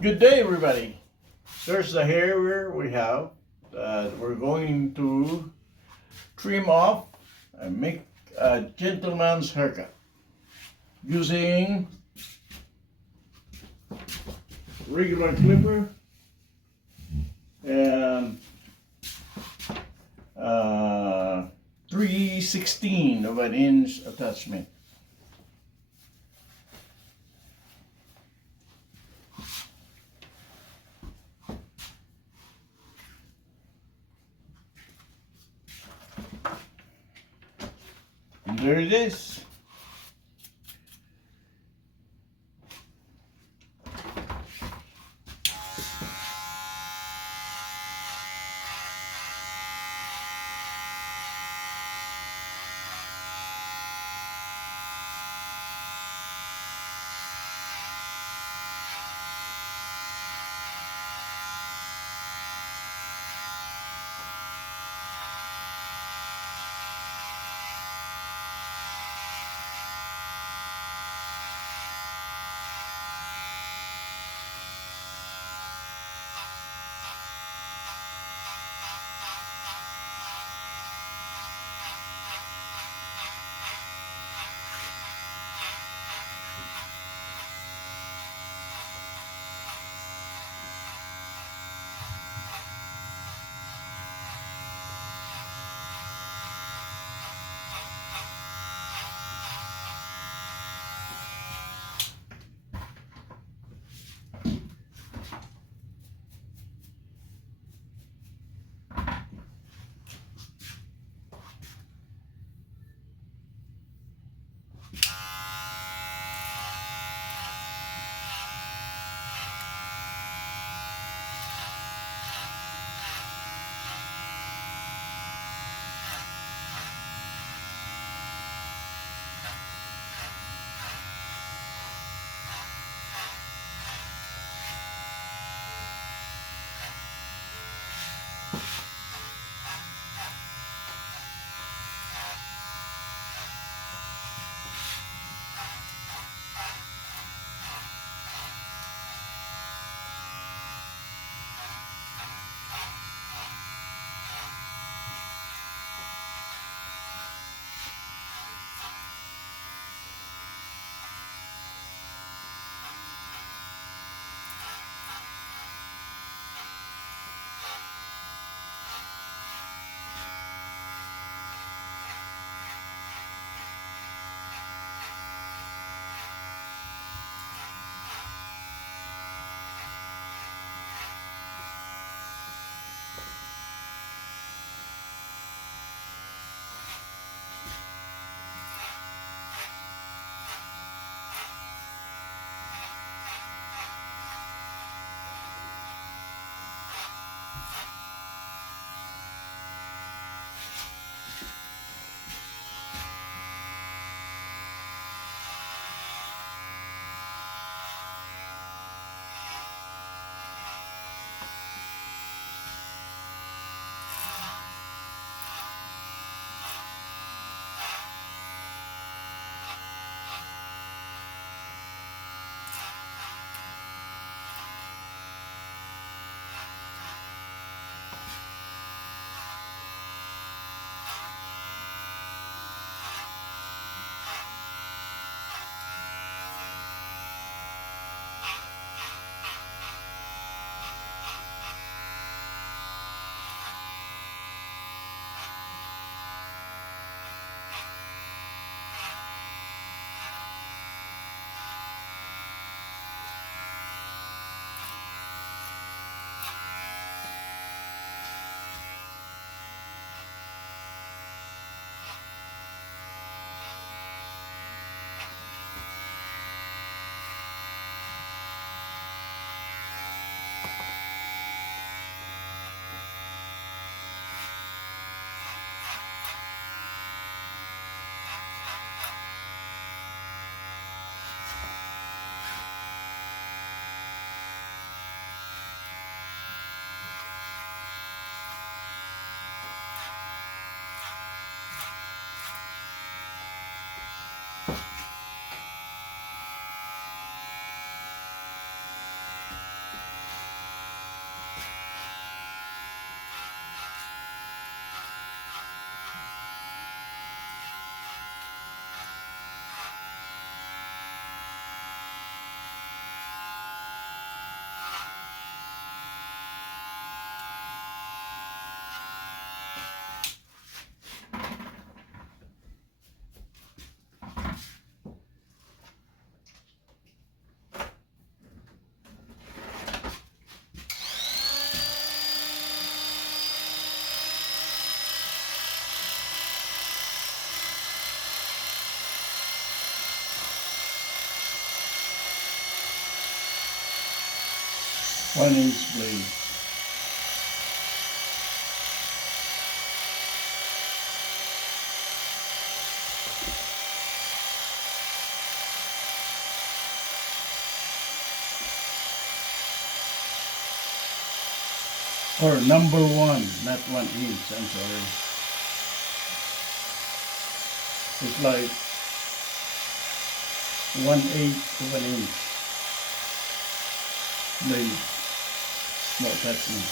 Good day, everybody. There's the hair we have that we're going to trim off and make a gentleman's haircut using regular clipper and 3/16 of an inch attachment. And there it is. 1-inch blade. Or number 1, not 1-inch, I'm sorry. It's like 1/8 of an inch blade. No, that's me.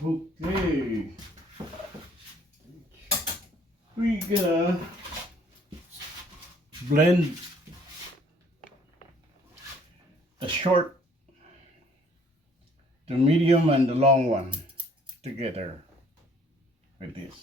Okay, we gonna blend the short, the medium, and the long one together with this.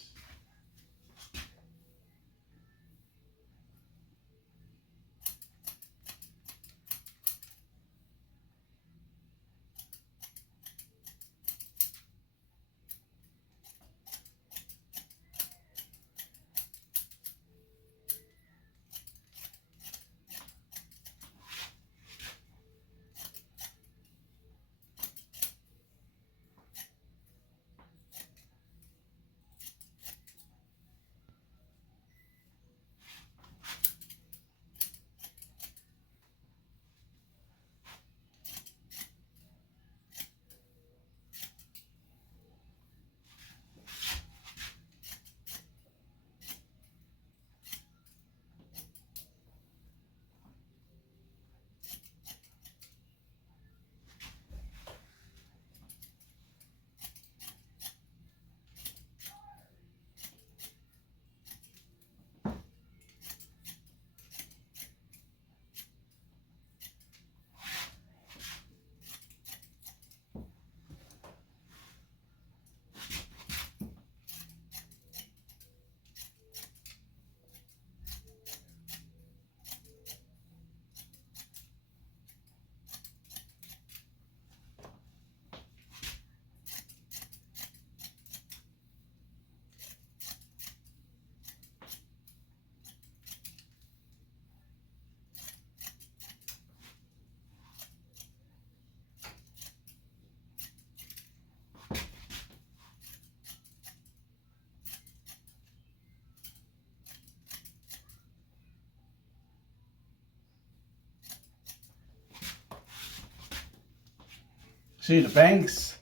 See the banks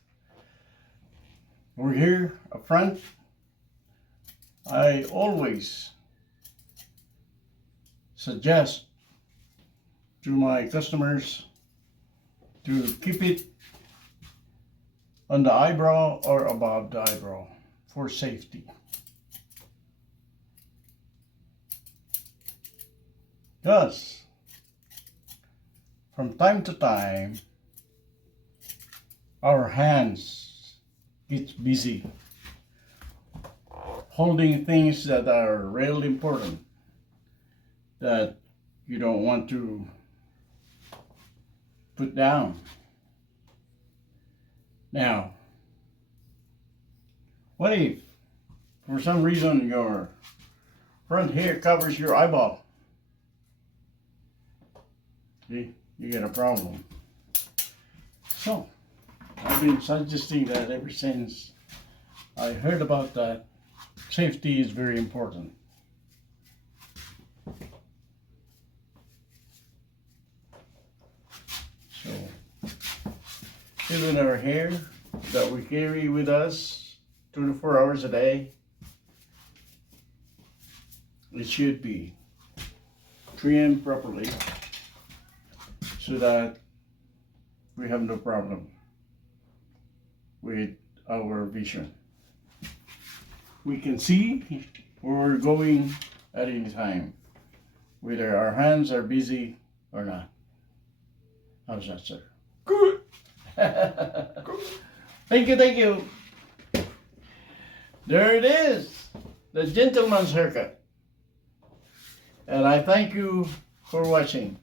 over here up front. I always suggest to my customers to keep it on the eyebrow or above the eyebrow for safety. Because from time to time, our hands get busy holding things that are really important that you don't want to put down. Now, what if for some reason your front hair covers your eyeball? See, you get a problem. So, I've been suggesting that ever since I heard about that. Safety is very important. So, even our hair that we carry with us 24 hours a day, it should be trimmed properly so that we have no problem with our vision. We can see where we're going at any time, whether our hands are busy or not. How's that, sir? Good. Thank you, thank you. There it is, the gentleman's haircut. And I thank you for watching.